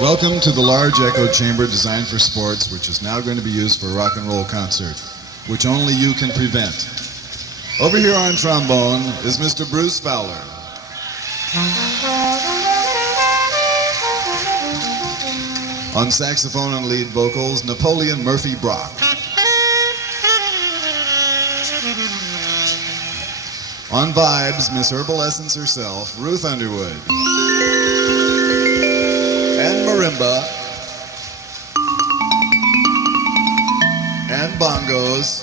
Welcome to the large echo chamber designed for sports, which is now going to be used for a rock and roll concert, which only you can prevent. Over here on trombone is Mr. Bruce Fowler. On saxophone and lead vocals, Napoleon Murphy Brock. On vibes, Miss Herbal Essence herself, Ruth Underwood. And marimba. And bongos.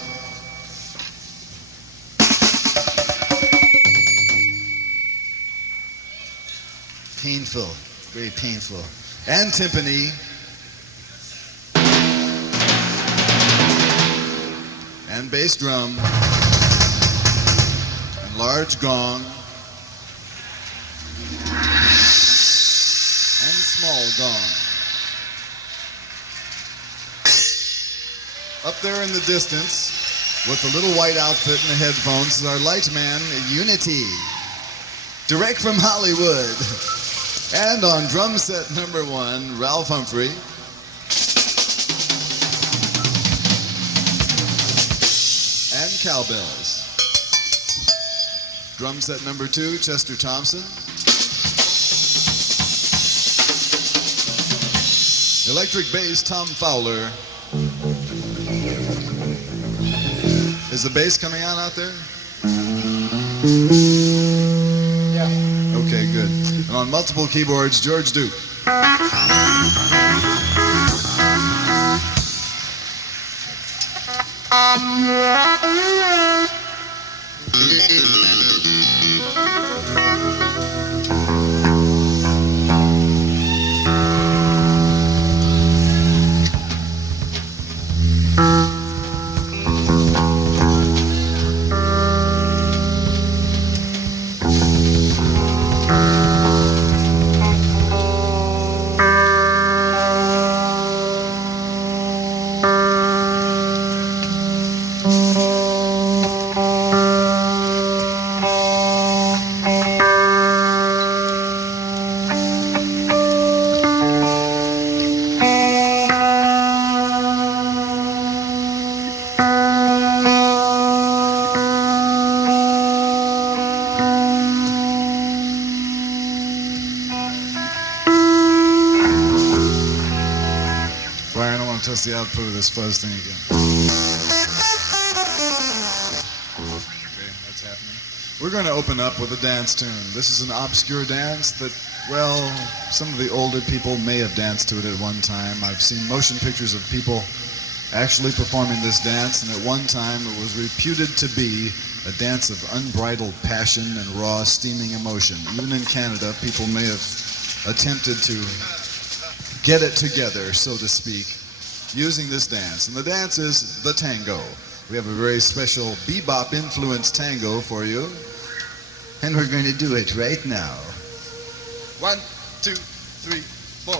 Painful, very painful. And timpani. And bass drum. And large gong. And small gong. Up there in the distance, with the little white outfit and the headphones, is our light man, Unity. Direct from Hollywood. And on drum set number 1, Ralph Humphrey. And cowbells. Drum set number 2, Chester Thompson. Electric bass, Tom Fowler. Is the bass coming out there? Yeah. Okay, good. And on multiple keyboards, George Duke. Brian, I want to test the output of this fuzz thing again. Okay, that's happening. We're going to open up with a dance tune. This is an obscure dance that, well, some of the older people may have danced to it at one time. I've seen motion pictures of people actually performing this dance, and at one time it was reputed to be a dance of unbridled passion and raw, steaming emotion. Even in Canada, people may have attempted to get it together, so to speak, using this dance. And the dance is the tango. We have a very special bebop-influenced tango for you, and we're going to do it right now. 1, 2, 3, 4.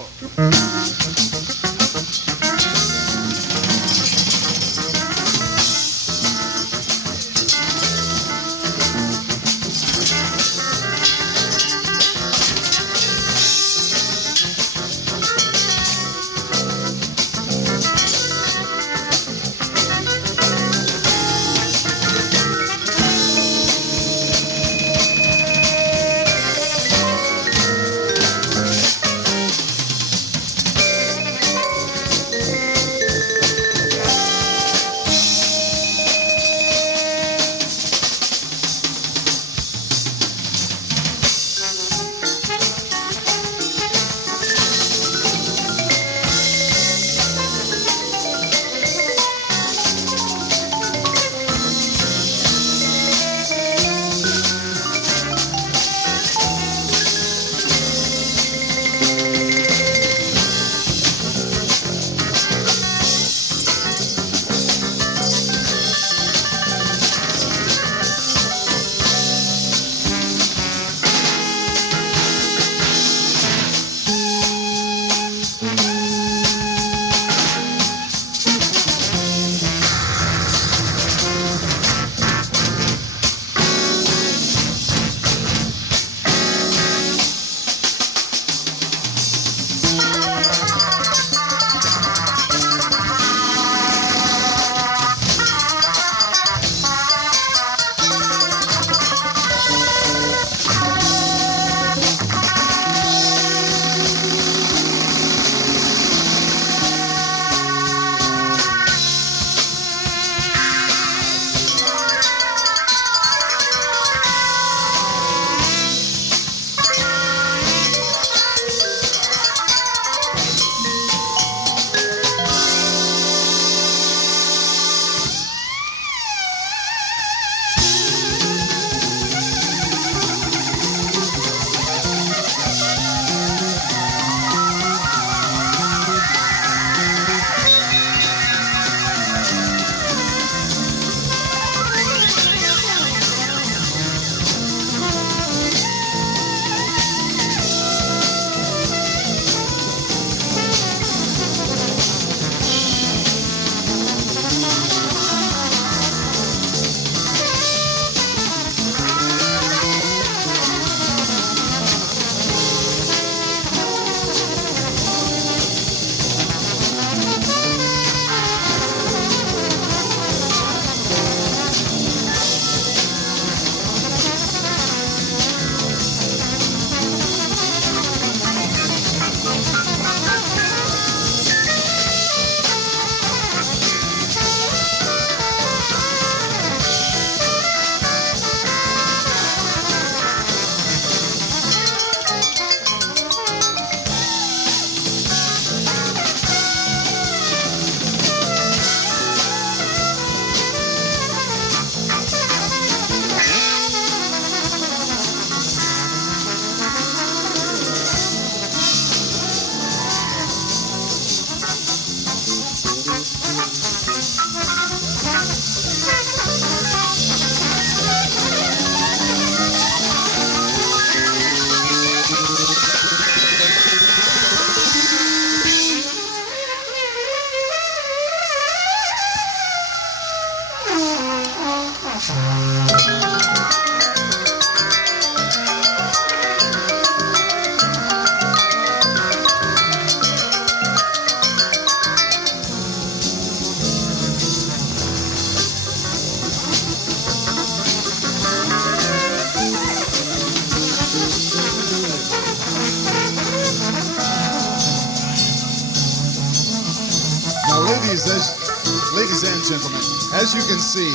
Ladies and gentlemen, as you can see,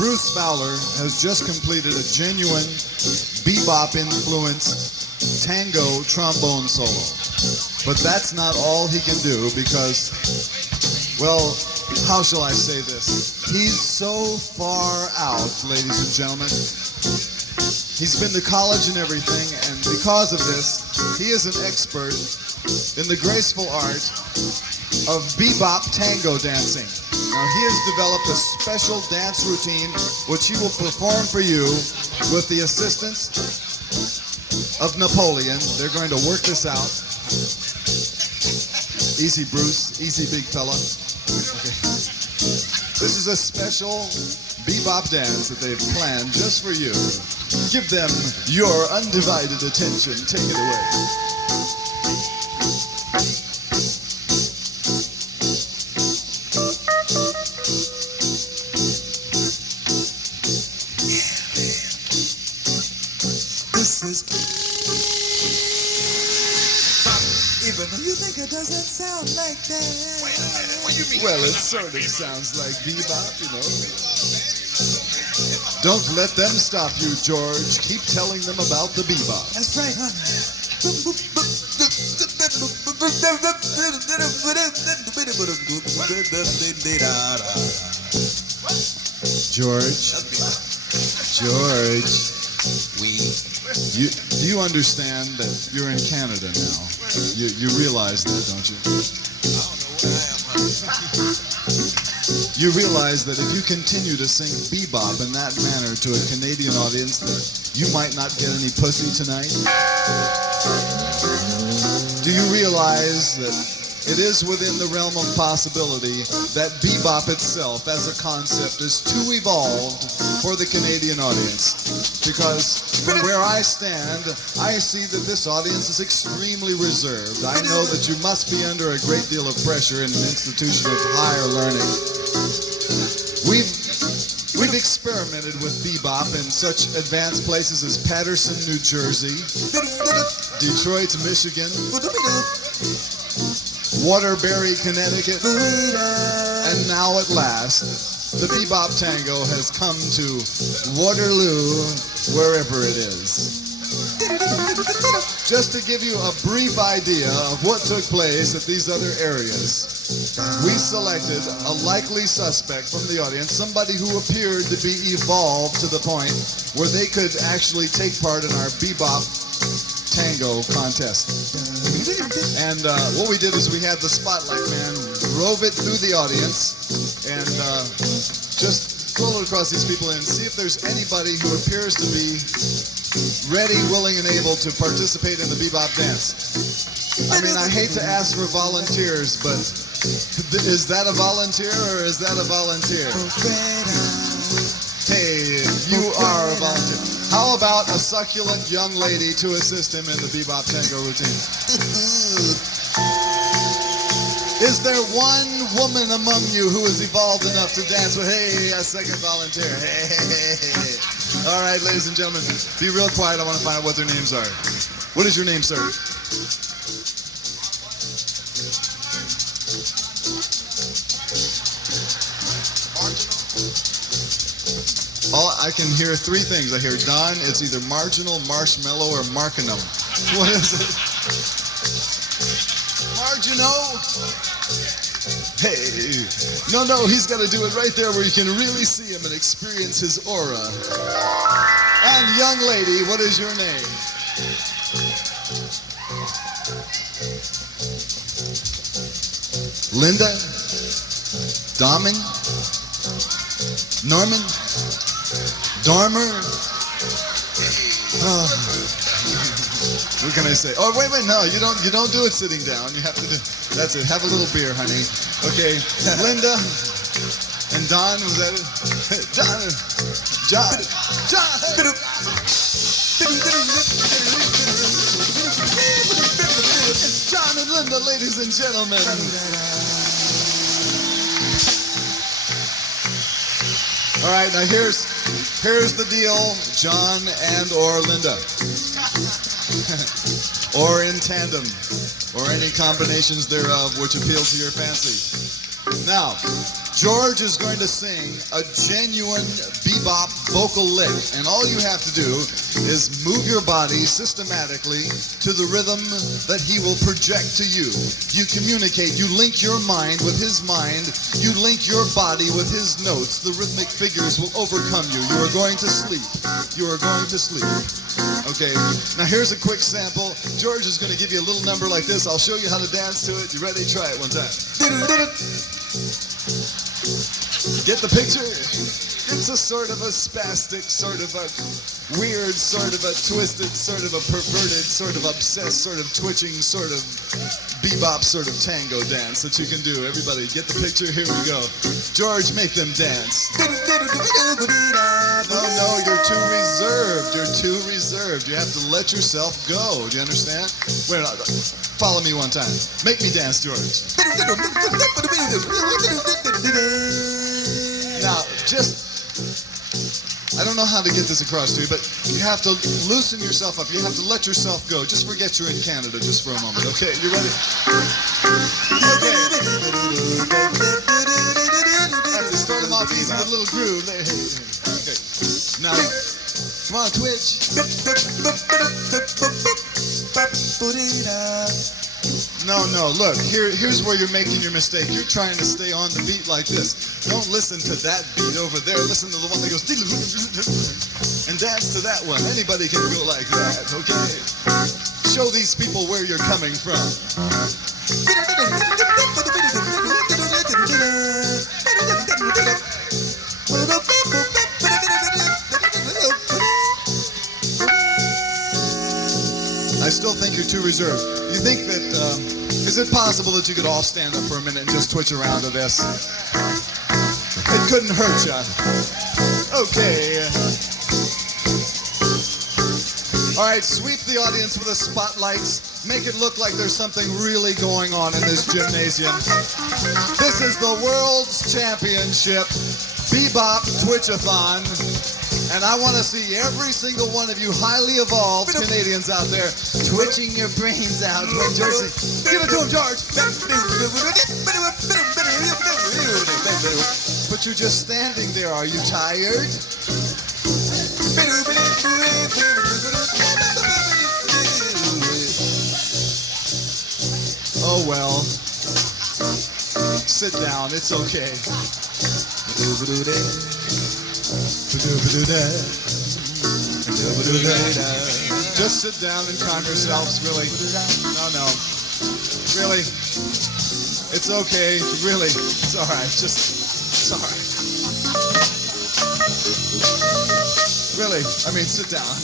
Bruce Fowler has just completed a genuine bebop-influenced tango trombone solo. But that's not all he can do because, well, how shall I say this? He's so far out, ladies and gentlemen. He's been to college and everything, and because of this, he is an expert in the graceful art of bebop tango dancing. Now, he has developed a special dance routine which he will perform for you with the assistance of Napoleon. They're going to work this out. Easy, Bruce. Easy, big fella. Okay. This is a special bebop dance that they've planned just for you. Give them your undivided attention. Take it away. This is even though you think it doesn't sound like that. Wait a minute, what do you mean? Well, it sort of sounds like bebop, you know. Don't let them stop you, George. Keep telling them about the bebop. That's right, honey. George. Do you understand that you're in Canada now? You realize that, don't you? I don't know where I am, honey. You realize that if you continue to sing bebop in that manner to a Canadian audience, that you might not get any pussy tonight? Do you realize that it is within the realm of possibility that bebop itself as a concept is too evolved for the Canadian audience? Because from where I stand, I see that this audience is extremely reserved. I know that you must be under a great deal of pressure in an institution of higher learning. We've experimented with bebop in such advanced places as Paterson, New Jersey, Detroit, Michigan, Waterbury, Connecticut, and now at last, the bebop tango has come to Waterloo, wherever it is. Just to give you a brief idea of what took place at these other areas, we selected a likely suspect from the audience, somebody who appeared to be evolved to the point where they could actually take part in our bebop tango contest. And what we did is we had the spotlight man rove it through the audience and just roll it across these people and see if there's anybody who appears to be ready, willing, and able to participate in the bebop dance. I mean, I hate to ask for volunteers, but is that a volunteer or is that a volunteer? Hey, you are a volunteer. How about a succulent young lady to assist him in the bebop tango routine? Is there one woman among you who is evolved enough to dance with, hey, a second volunteer? Hey. All right, ladies and gentlemen, be real quiet. I want to find out what their names are. What is your name, sir? I can hear three things. I hear Don. It's either marginal, marshmallow, or markinum. What is it? Marginal? Hey. No, he's got to do it right there where you can really see him and experience his aura. And young lady, what is your name? Linda? Domin? Norman? Dormer? Oh. What can I say? Oh, wait, no, you don't do it sitting down. You have to do, that's it. Have a little beer, honey. Okay, Linda and Don, was that it? John. It's John and Linda, ladies and gentlemen. All right, now here's the deal, John and or Linda. Or in tandem, or any combinations thereof which appeal to your fancy. Now, George is going to sing a genuine bebop vocal lick, and all you have to do is move your body systematically to the rhythm that he will project to you. You communicate, you link your mind with his mind, you link your body with his notes. The rhythmic figures will overcome you. You are going to sleep. You are going to sleep. Okay, now here's a quick sample. George is going to give you a little number like this. I'll show you how to dance to it. You ready? Try it one time. Get the picture? It's a sort of a spastic, sort of a weird, sort of a twisted, sort of a perverted, sort of obsessed, sort of twitching, sort of bebop, sort of tango dance that you can do. Everybody get the picture? Here we go. George, make them dance. No, you're too reserved. You're too reserved. You have to let yourself go. Do you understand? Wait, follow me one time. Make me dance, George. Now, I don't know how to get this across to you, but you have to loosen yourself up. You have to let yourself go. Just forget you're in Canada just for a moment. Okay, you ready? Okay. Have to start them off easy with a little groove. Okay. Now, come on, twitch. No, look, here's where you're making your mistake. You're trying to stay on the beat like this. Don't listen to that beat over there. Listen to the one that goes and dance to that one. Anybody can go like that, okay? Show these people where you're coming from. I still think you're too reserved. You think that, is it possible that you could all stand up for a minute and just twitch around to this? It couldn't hurt ya. Okay. All right, sweep the audience with the spotlights. Make it look like there's something really going on in this gymnasium. This is the World's Championship Bebop Twitch-a-thon. And I want to see every single one of you highly evolved Canadians out there twitching your brains out. When George says, give it to him, George. But you're just standing there. Are you tired? Oh, well. Sit down. It's okay. Just sit down and calm yourselves, really. No. Really. It's okay. Really. It's all right. It's all right. Really. I mean, sit down. I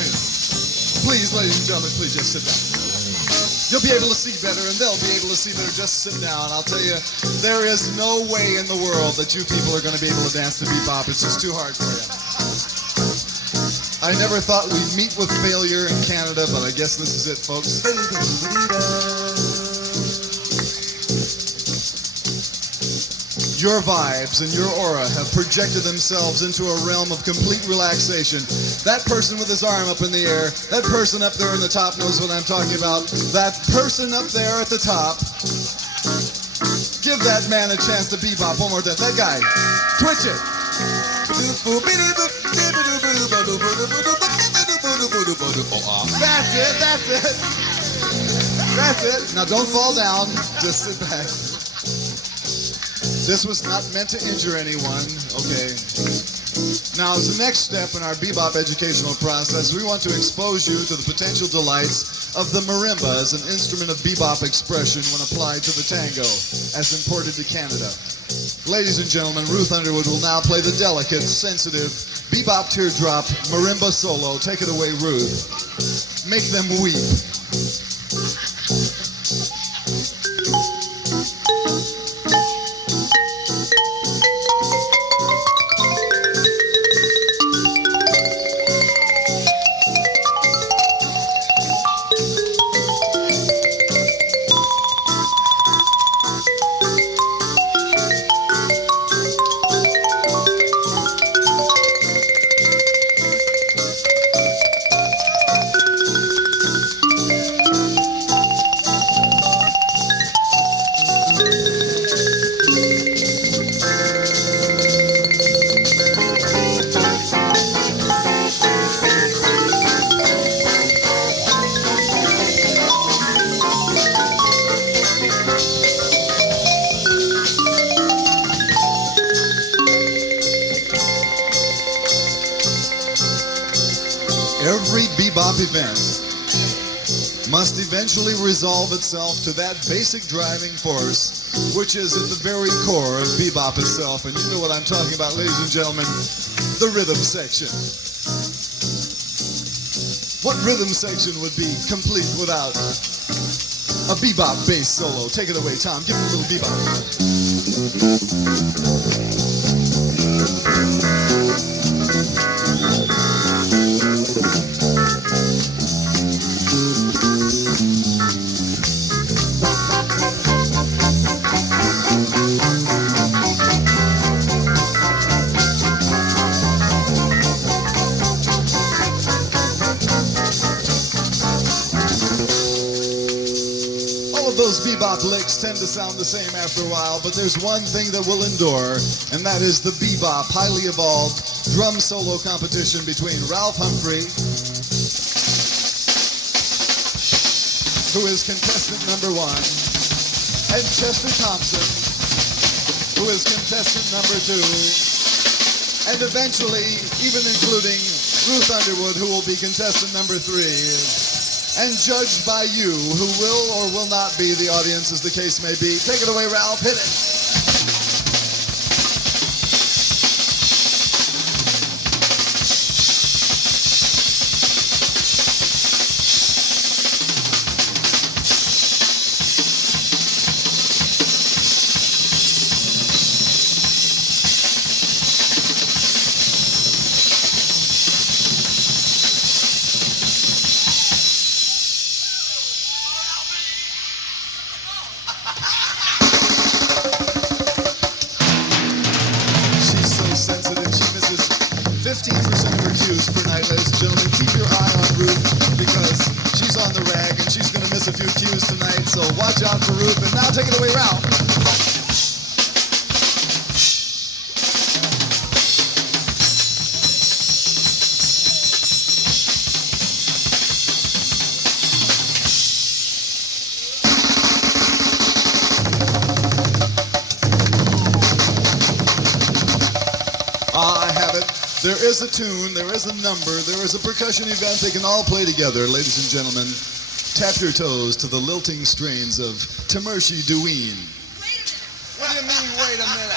mean, please, ladies and gentlemen, please just sit down. You'll be able to see better, and they'll be able to see better. Just sit down. I'll tell you, there is no way in the world that you people are going to be able to dance to bebop. It's just too hard for you. I never thought we'd meet with failure in Canada, but I guess this is it, folks. Your vibes and your aura have projected themselves into a realm of complete relaxation. That person with his arm up in the air, that person up there in the top knows what I'm talking about. That person up there at the top. Give that man a chance to bebop one more time. That guy. Twitch it. That's it. That's it. Now don't fall down. Just sit back. This was not meant to injure anyone, okay? Now, as the next step in our bebop educational process, we want to expose you to the potential delights of the marimba as an instrument of bebop expression when applied to the tango, as imported to Canada. Ladies and gentlemen, Ruth Underwood will now play the delicate, sensitive, bebop teardrop marimba solo. Take it away, Ruth. Make them weep. event must eventually resolve itself to that basic driving force, which is at the very core of bebop itself. And you know what I'm talking about, ladies and gentlemen, the rhythm section. What rhythm section would be complete without a bebop bass solo? Take it away, Tom. Give him a little bebop. Those bebop licks tend to sound the same after a while, but there's one thing that will endure, and that is the bebop highly evolved drum solo competition between Ralph Humphrey, who is contestant number 1, and Chester Thompson, who is contestant number 2, and eventually even including Ruth Underwood, who will be contestant number 3. And judged by you, who will or will not be the audience, as the case may be. Take it away, Ralph. Hit it. Sensitive. She misses 15% of her cues per night, ladies and gentlemen. Keep your eye on Ruth because she's on the rag and she's going to miss a few cues tonight. So watch out for Ruth. And now take it away, Ralph. I have it. There is a tune, there is a number, there is a percussion event they can all play together, ladies and gentlemen. Tap your toes to the lilting strains of Tamershi Deween. What do you mean, wait a minute?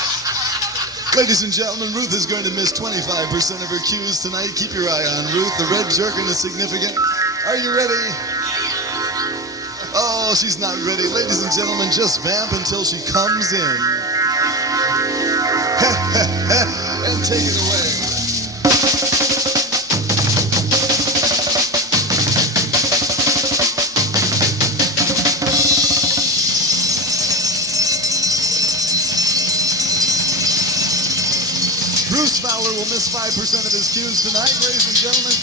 Ladies and gentlemen, Ruth is going to miss 25% of her cues tonight. Keep your eye on Ruth. The red jerkin is significant. Are you ready? Oh, she's not ready. Ladies and gentlemen, just vamp until she comes in. And take it away. Bruce Fowler will miss 5% of his cues tonight, ladies and gentlemen.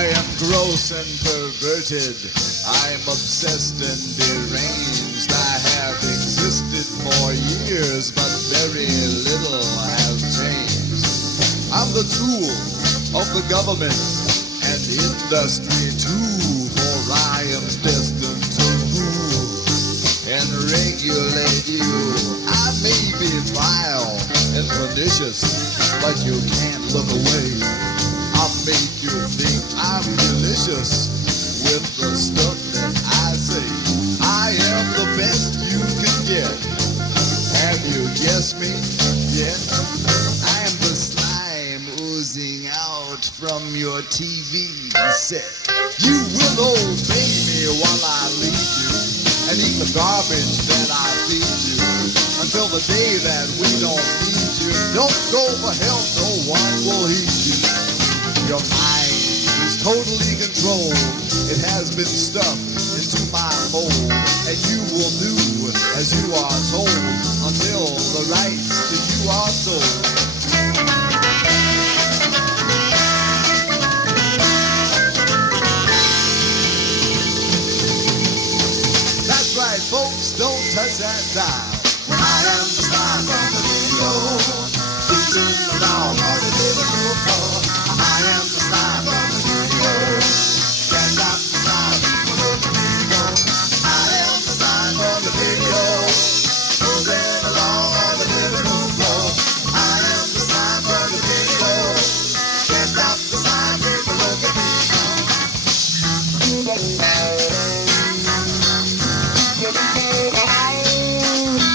I am gross and perverted. I'm obsessed and deranged. I have existed for years, but very little has changed. I'm the tool of the government and industry too, for I am destined to rule and regulate you. I may be vile and pernicious, but you can't look away. I'll make you think I'm delicious with the stuff that I say. I am the best you can get. Have you guessed me yet? I am the slime oozing out from your TV set. You will obey me while I lead you and eat the garbage that I feed you until the day that we don't need you. Don't go for help, no one will heed you. Your mind is totally controlled. It has been stuffed into my mold, and you will do as you are told until the rights to you are sold. That's right, folks, don't touch that dial. I am the star from the video, featuring along on the living room floor. I am the star from the video, can't stop the star, people look at me go. I am the star from the video, moving along on the living room floor. I am the star from the video, can't stop the star, people look at me go. Thank you.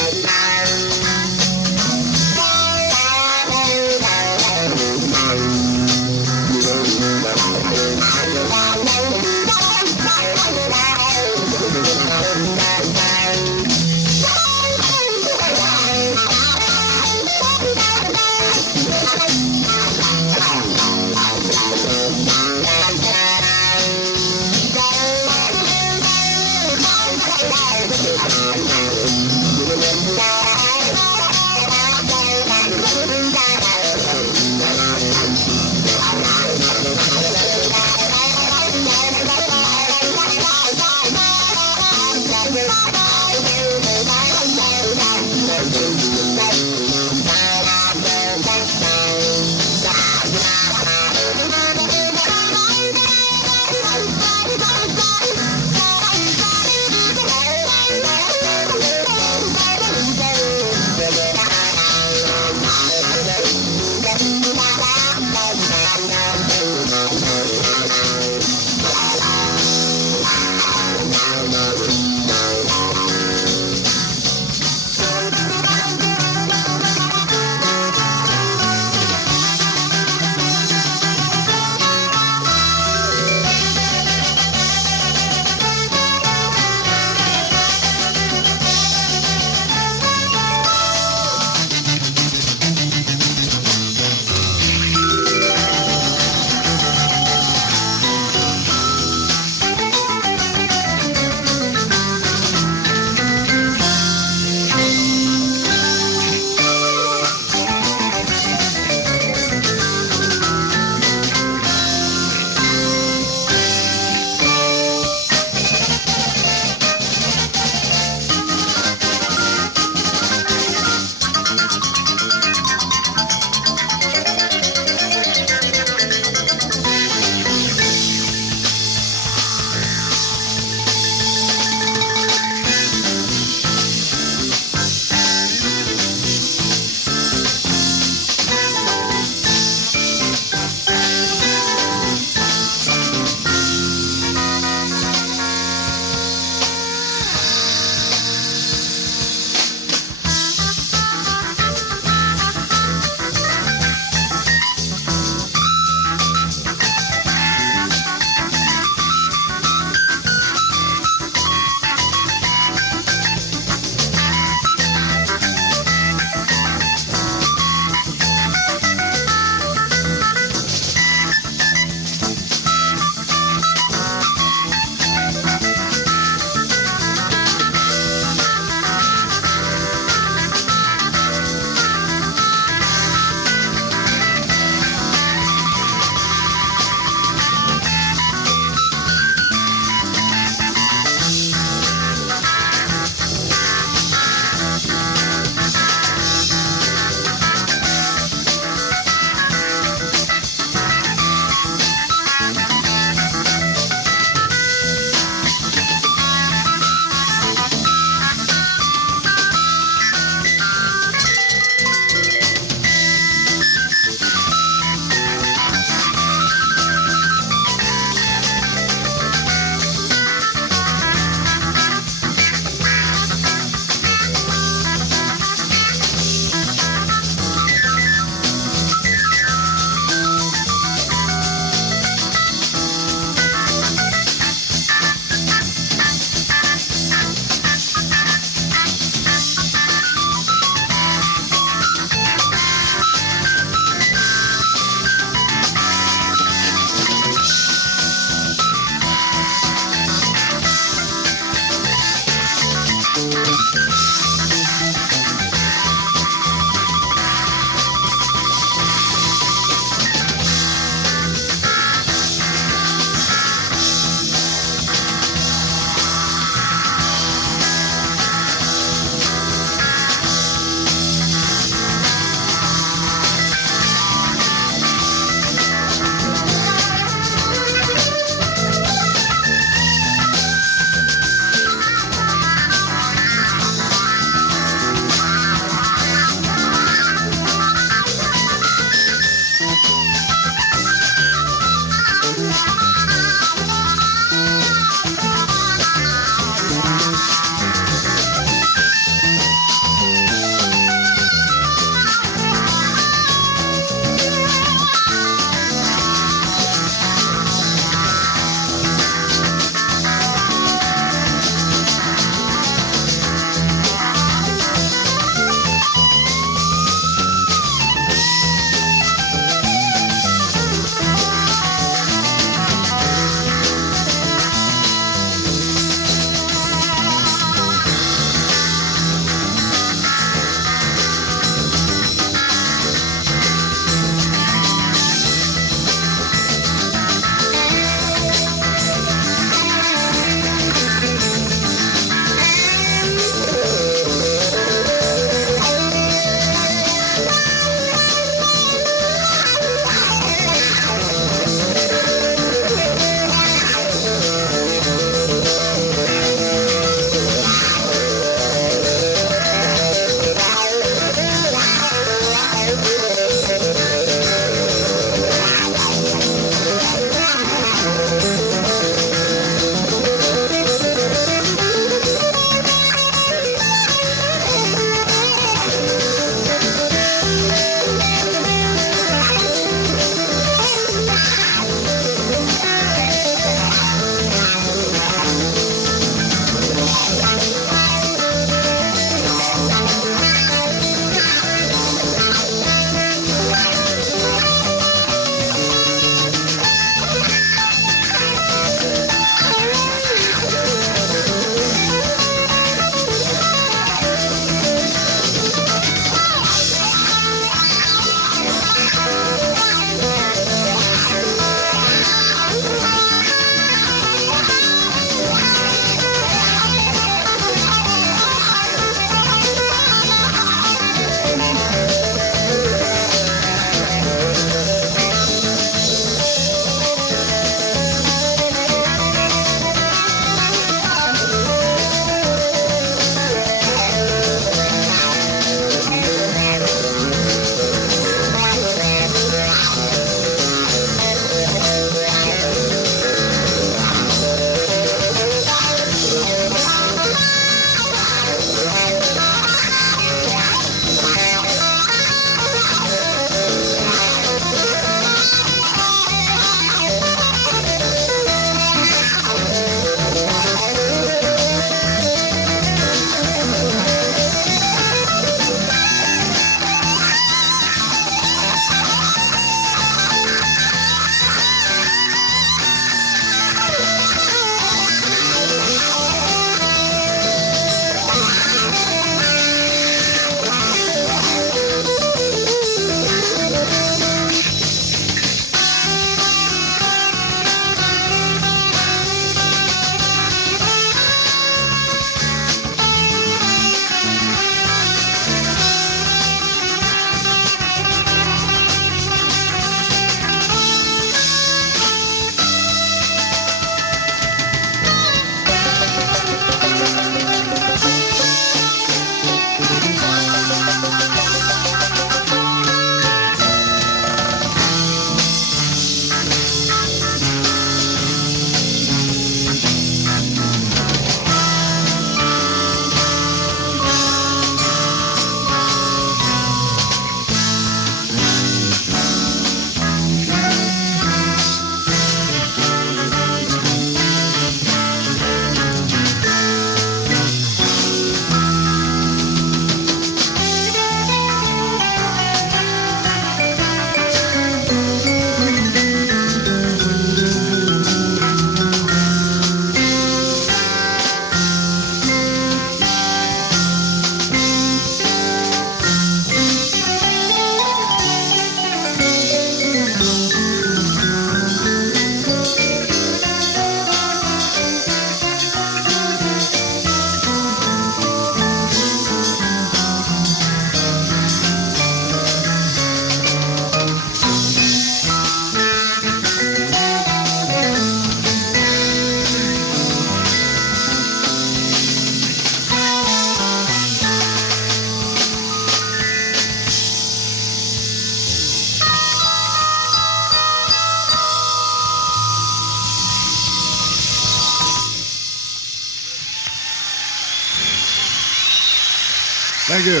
Thank you.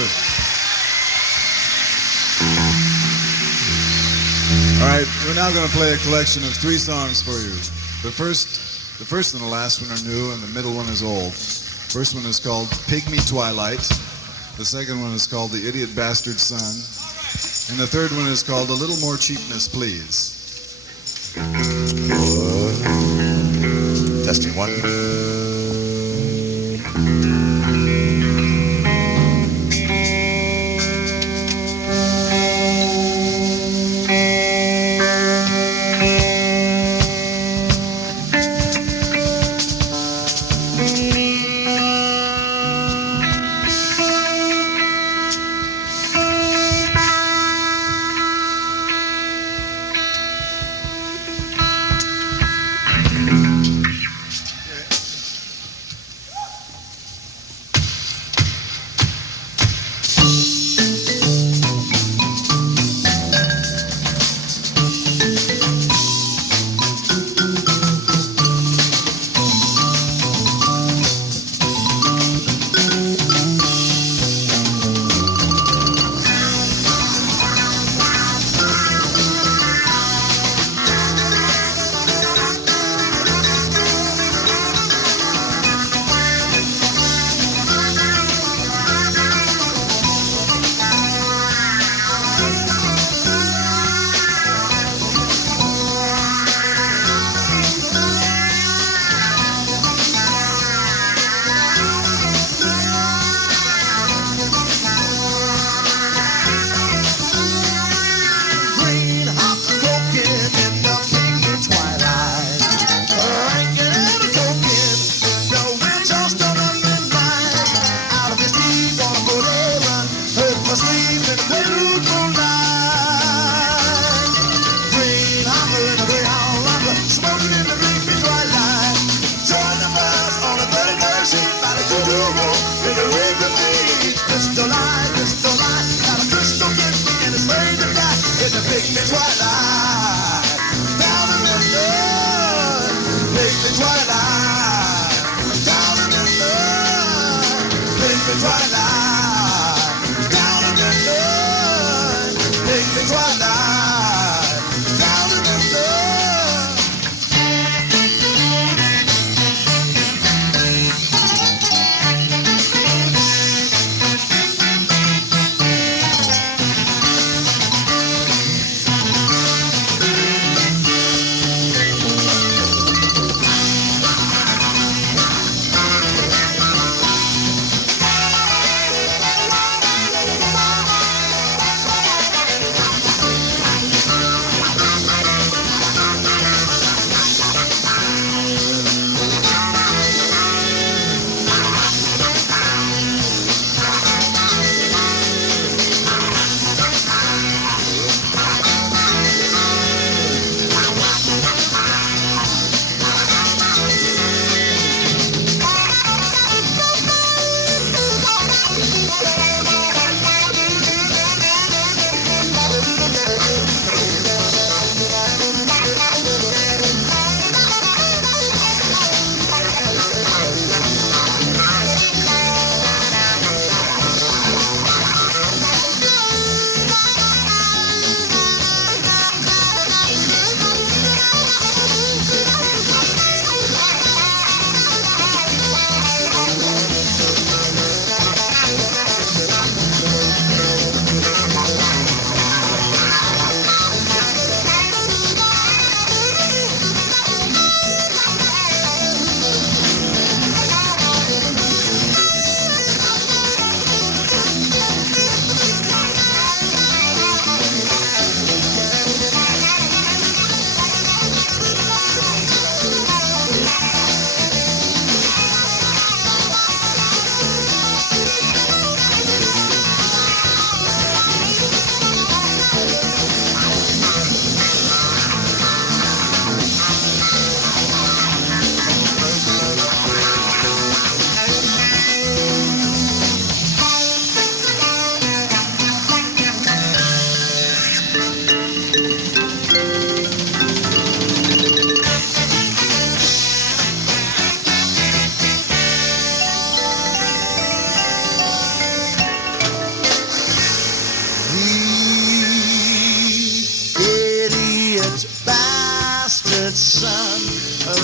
All right, we're now going to play a collection of 3 songs for you. The first and the last one are new, and the middle one is old. First one is called Pygmy Twilight. The second one is called The Idiot Bastard Son. And the third one is called A Little More Cheapness, Please. Testing 1.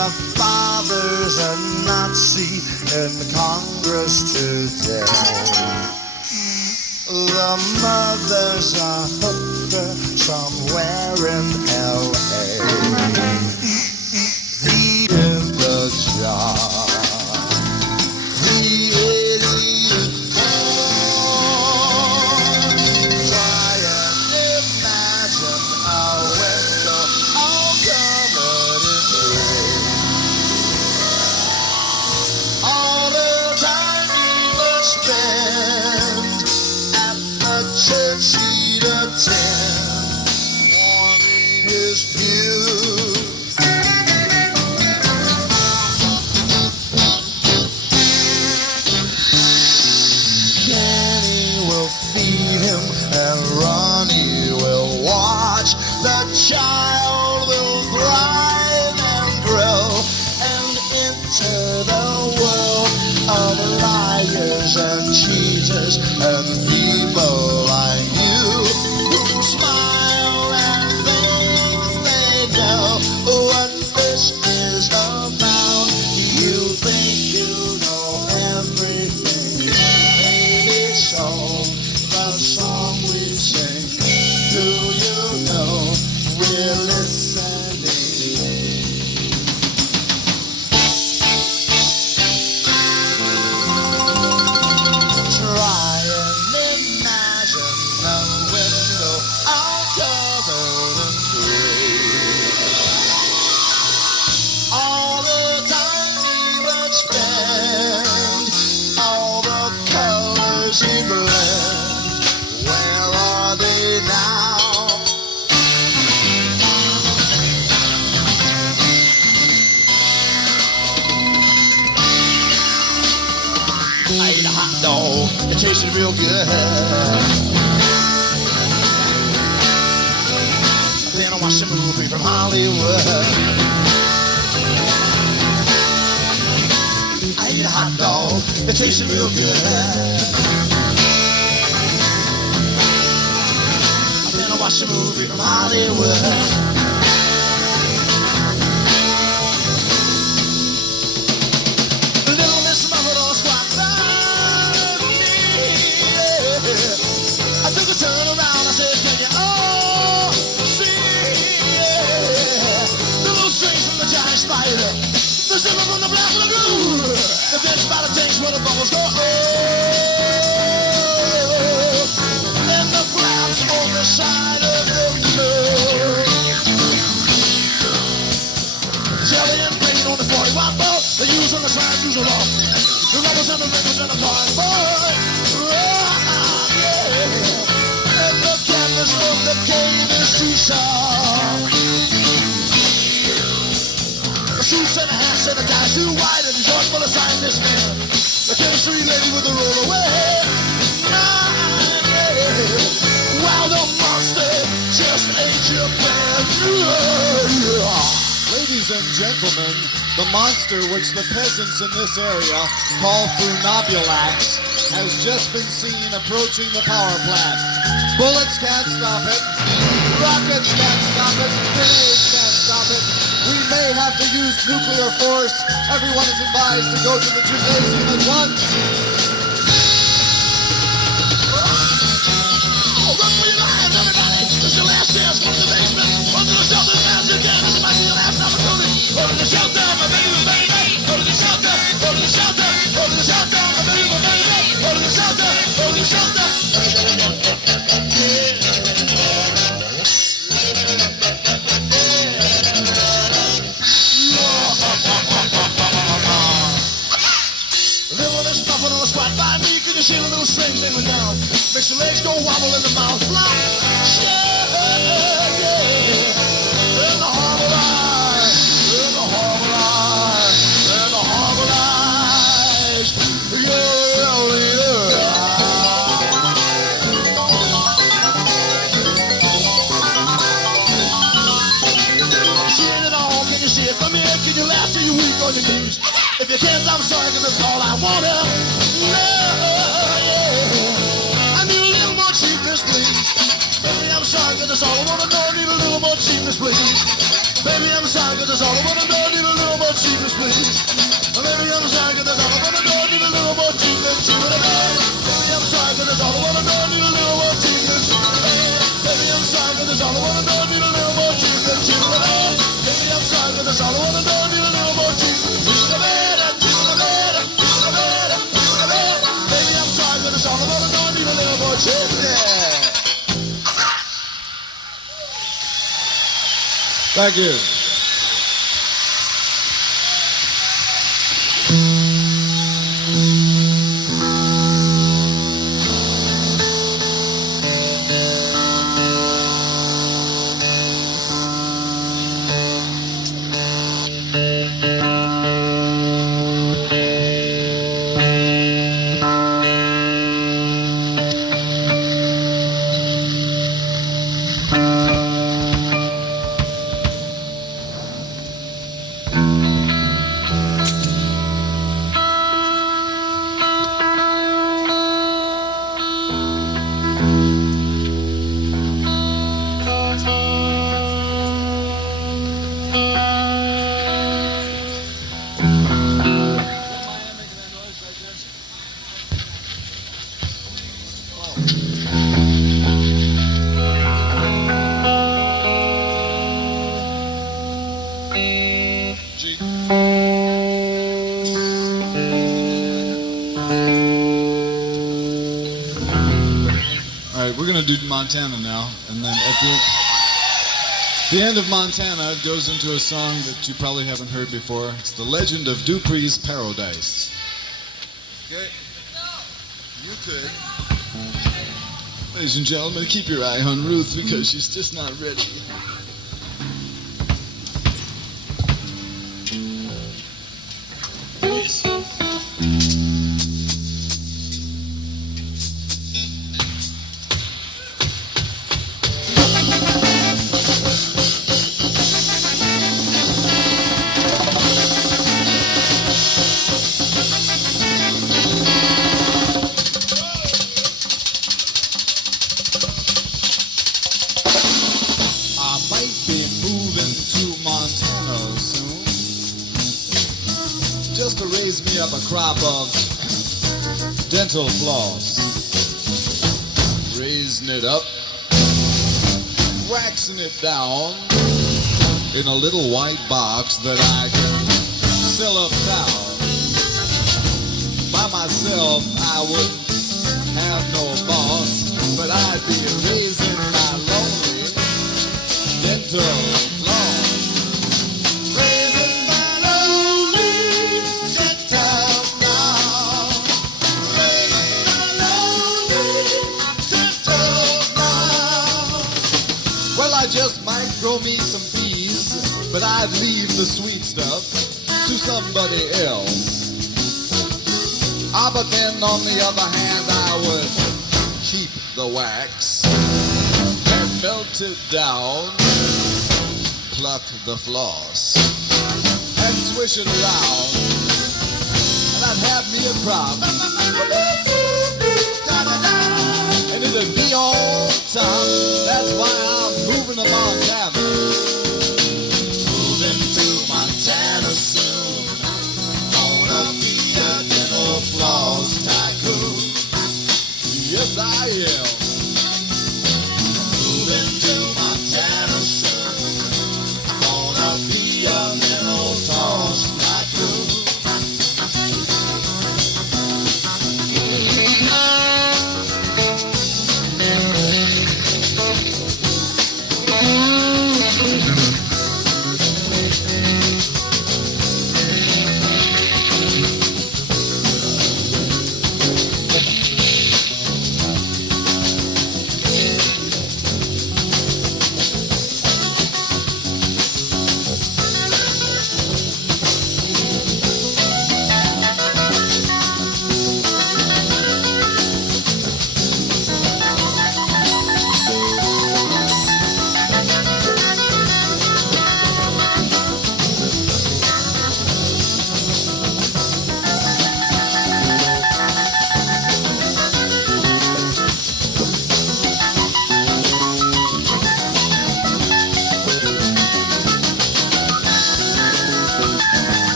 The father's a Nazi in Congress today. The mother's a hooker somewhere in L.A. He in the job. The idiot born. Try and imagine a window all covered in rain. All the time he would spend at the church he'd attend, warming his pew. Kenny will feed him and Ronnie will watch. The child will thrive and grow and enter the world of liars and cheaters and people like you who smile and think they know what this is about. You think you know everything, maybe so. The song we sing, do you know we're listening? Try and imagine the window all covered in gray. All the time he would spend, all the colors he blend. Where are they now? I ate a hot dog, it tasted real good. Then I watched a movie from Hollywood. I ate a hot dog, it tasted real good. Then I watched a movie from Hollywood. Little Miss Muffet squat by me. I took a turn around, I said, can you all see? The little strings from the giant spider, the zipper from the black lagoon, the dead spider tanks where the bubbles go. And the flaps on the side of the moon. Jelly and paint on the 40-watt bulb, they use on the side, use them all. The rubbers and the ribbons and the cardboard. Yeah. And the canvas of the cave is too soft. The suits and the hats and the ties too wide, and the shorts full of scientists, man. The chemistry lady with the rollaway. Wow, the monster just ate your plan. Ladies and gentlemen, the monster which the peasants in this area call Funambulax has just been seen approaching the power plant. Bullets can't stop it. Rockets can't stop it. Grenades can't stop it. We may have to use nuclear force. Everyone is advised to go to the gymnasium at once. Oh, run for your lives, everybody! It's your last chance. Go to the basement. Run to the shelter. Fast again. This might be your last opportunity. Go to the shelter, my baby, baby. Go to the shelter. Go to the shelter. Go to the shelter, my baby, baby. Go to the shelter. Go to the shelter. Little Miss Muffet on a squat by me. Can you see the little strings hanging down? Makes your legs go wobble in the mouth. Flop. Yeah. In the harbor eye. In the harbor eye. In the harbor eyes. See it all, can you see it from here? Can you laugh till you're weak on your knees? If you can't, I'm sorry, cause that's all I wanna. No, yeah. I need a little more cheapness, please. Baby, I'm sorry, cause that's all I wanna know. I need a little more cheapness, please. Baby, I'm sorry, cause that's all I wanna know. I need a little more more cheapest, please. Maybe I'm sorry, 'cause that's all I wanna do. Need a little more cheap and cheap in the bed. Maybe I'm sorry, 'cause that's all I wanna do. Need a little more cheap and cheap in the bed. Maybe I'm sorry, 'cause that's all I wanna do. Need a little more cheap and cheap in the bed. Maybe I'm sorry, 'cause that's all I wanna do. Need a little more cheap and cheap in the bed. Cheap in the bed, cheap in the bed, cheap in the bed. Maybe I'm sorry, 'cause that's all I wanna do. Need a little more cheap. Yeah. Thank you. All right, we're gonna do Montana now, and then at the end of Montana, it goes into a song that you probably haven't heard before. It's The Legend of Dupree's Paradise. Okay. You could. Ladies and gentlemen, keep your eye on Ruth because she's just not ready. Just to raise me up a crop of dental floss. Raising it up, waxing it down in a little white box that I can sell uptown. By myself, I wouldn't have no boss, but I'd be raising my lonely dental floss. I just might grow me some peas, but I'd leave the sweet stuff to somebody else. But then on the other hand, I would keep the wax and melt it down, pluck the floss, and swish it around, and I'd have me a crop, and it'd be all time. That's why I'm moving to Montana. Moving to Montana soon. Gonna be a dental floss tycoon. Yes, I am. Moving to Montana soon. Gonna be a dental floss tycoon.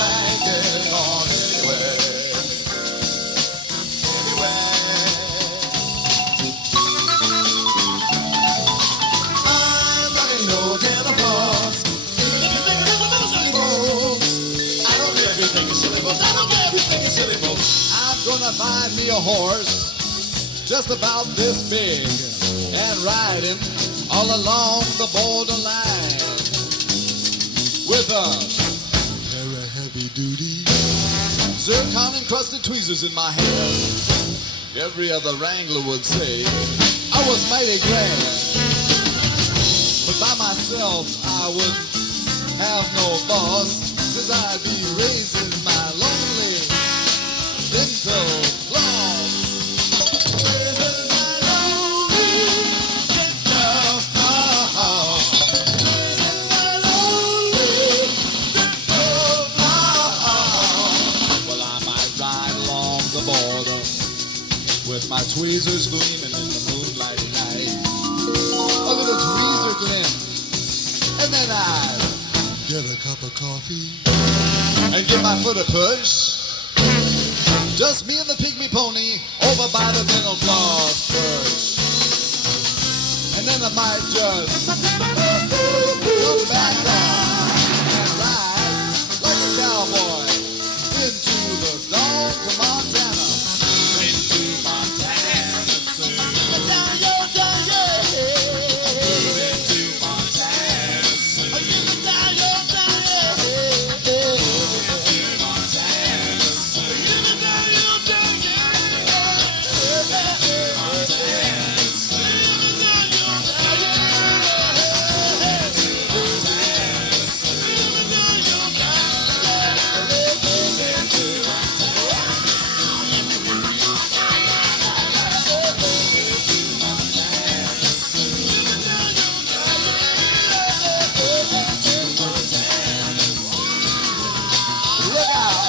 blanket on anyway. I'm running no dinner floss. I don't care if you think it's silly, folks. I don't care if you think it's silly, folks. I'm gonna find me a horse just about this big and ride him all along the borderline with a pair of heavy-duty zircon-encrusted tweezers in my hair. Every other wrangler would say I was mighty grand, but by myself I wouldn't have no boss, 'cause I'd be raising my lonely dental floss. Raising my lonely dental floss. Raising my lonely dental floss. Well, I might ride along the border with my tweezers gleaming in the moonlight night. A little tweezer glint, and then I'd get a cup of coffee and give my foot a push. Just me and the pygmy pony over by the dental floss bush. And then I might just come back down and ride like a cowboy into the dawn to Montana. Into Montana, soon. Down your down, yeah. Into Montana, soon. Down your down, yeah. Into Montana, soon. Down your down, yeah. Montana, soon. Down your down, yeah. Into Montana, soon. Down your down, yeah. Into look out.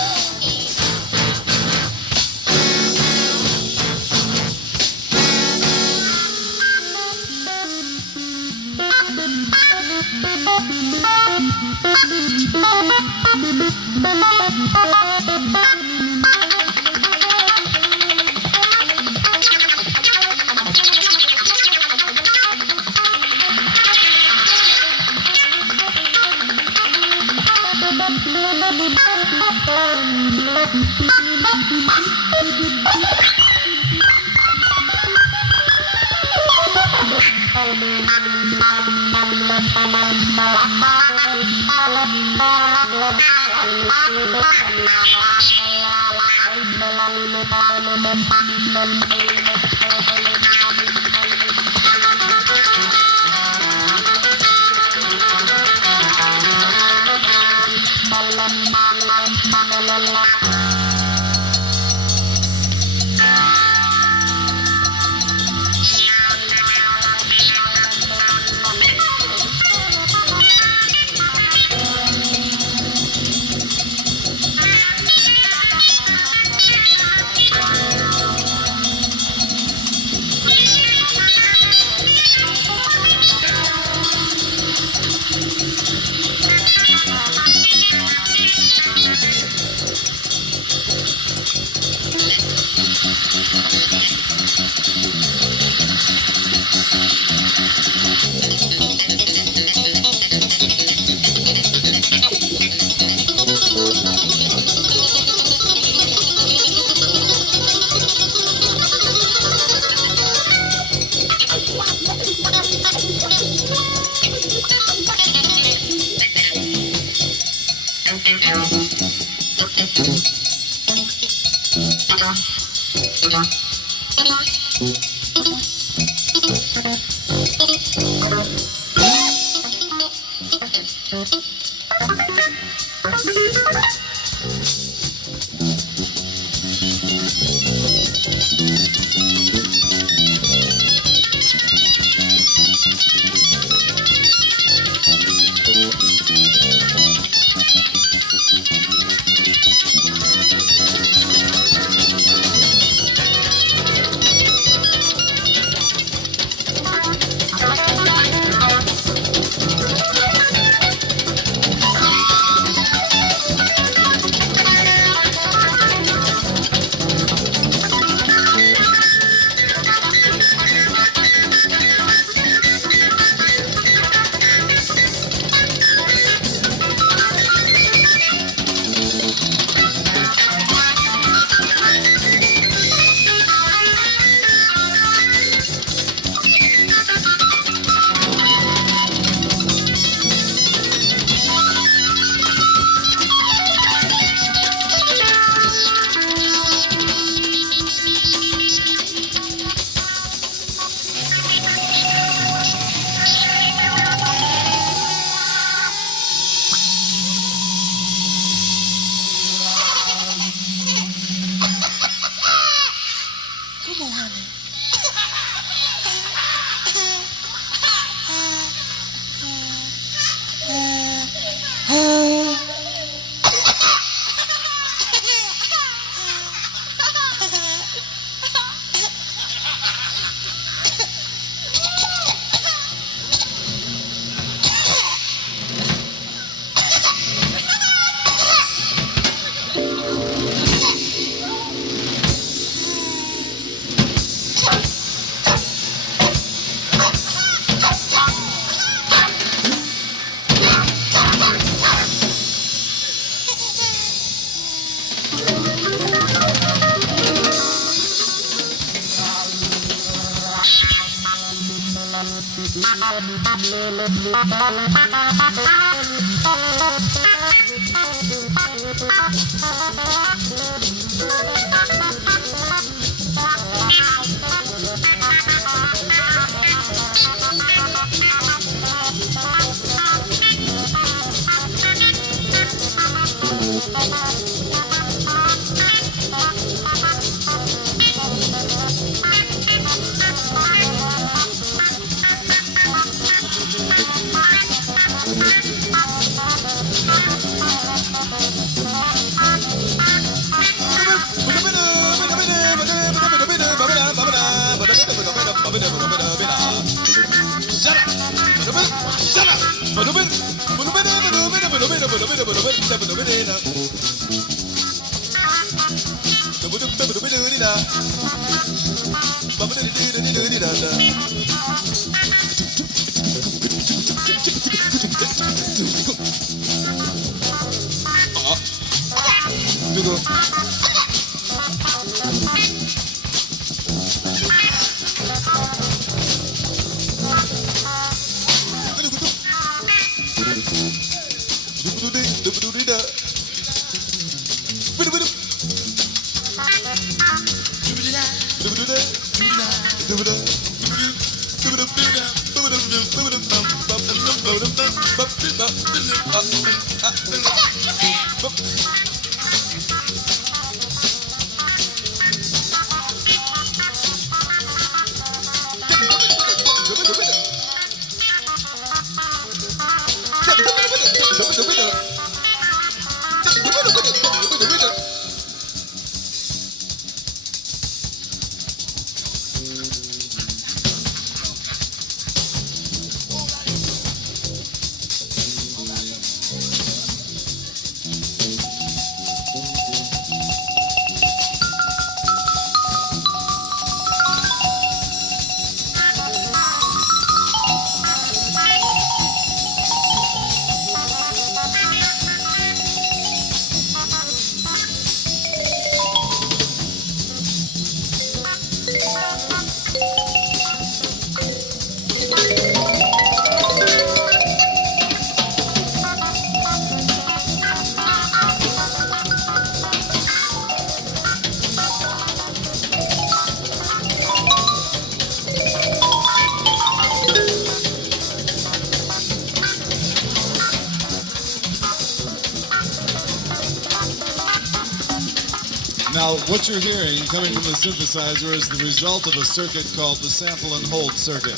Now, what you're hearing coming from the synthesizer is the result of a circuit called the sample and hold circuit,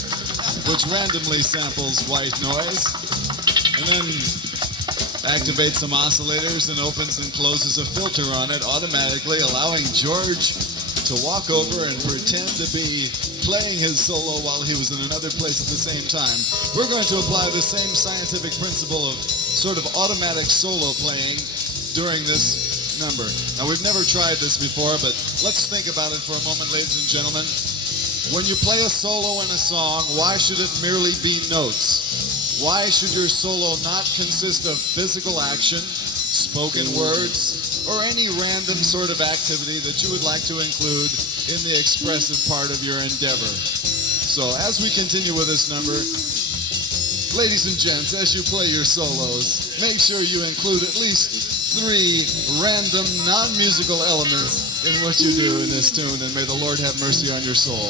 which randomly samples white noise and then activates some oscillators and opens and closes a filter on it automatically, allowing George to walk over and pretend to be playing his solo while he was in another place at the same time. We're going to apply the same scientific principle of sort of automatic solo playing during this number. Now, we've never tried this before, but let's think about it for a moment, ladies and gentlemen. When you play a solo in a song, why should it merely be notes? Why should your solo not consist of physical action, spoken words, or any random sort of activity that you would like to include in the expressive part of your endeavor? So, as we continue with this number, ladies and gents, as you play your solos, make sure you include at least 3 random non-musical elements in what you do in this tune, and may the Lord have mercy on your soul.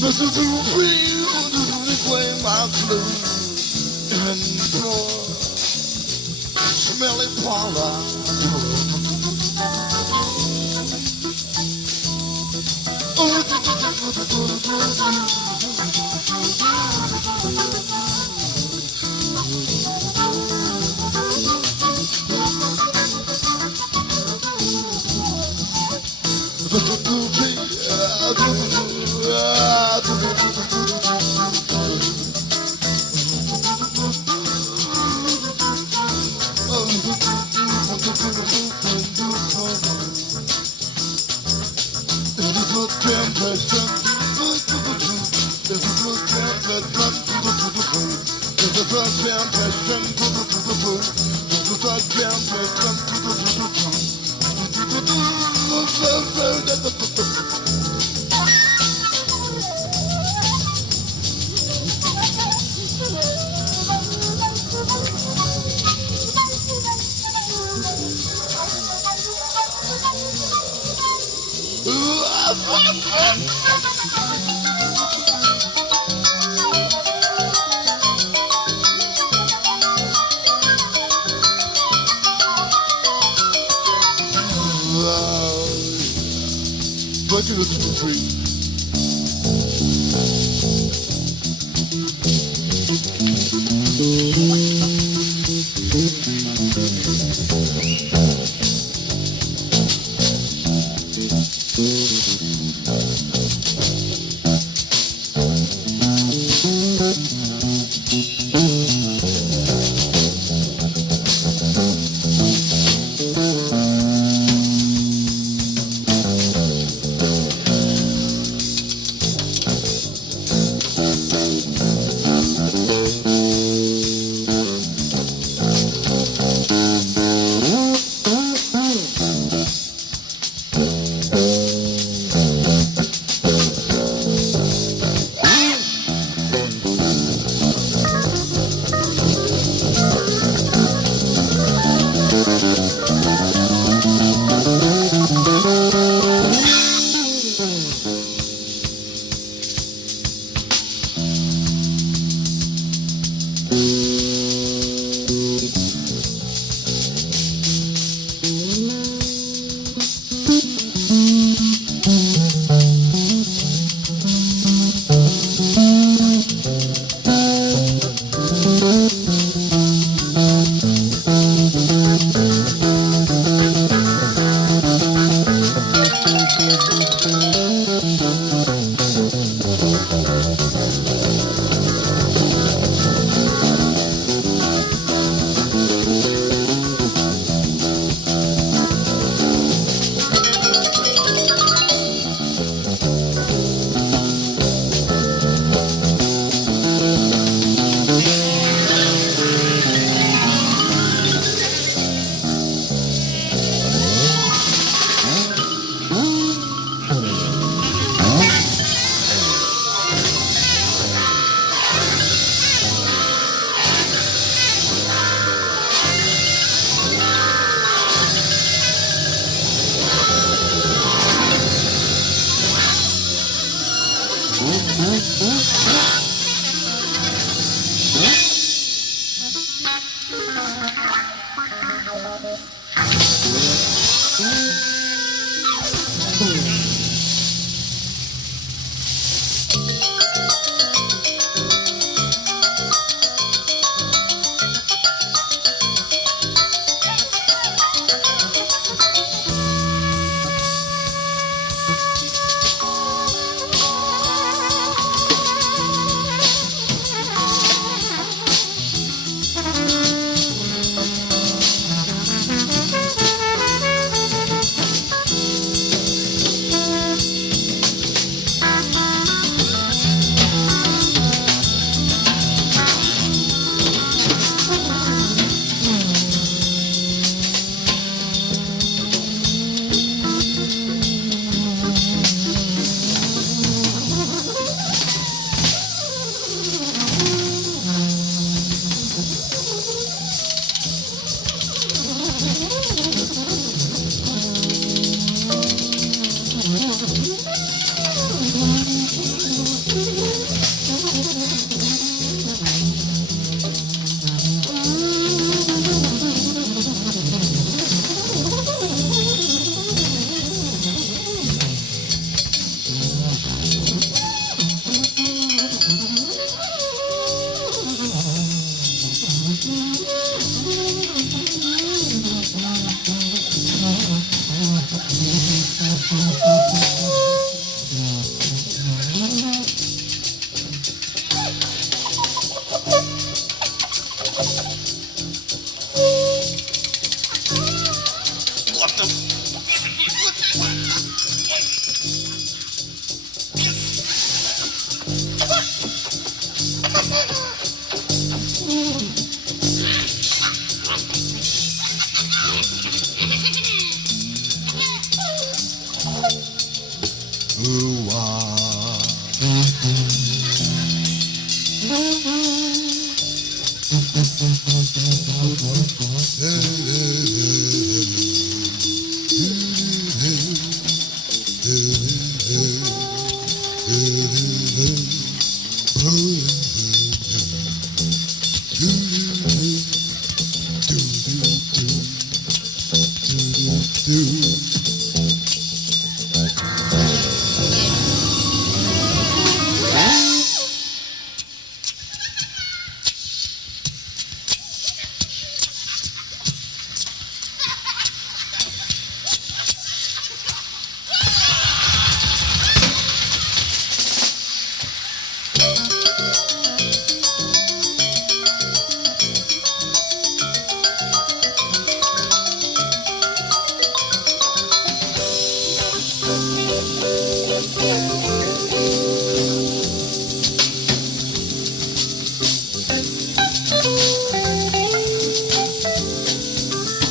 Listen to the free, play my blues and smelly Paula. But you listen for free.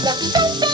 Bye.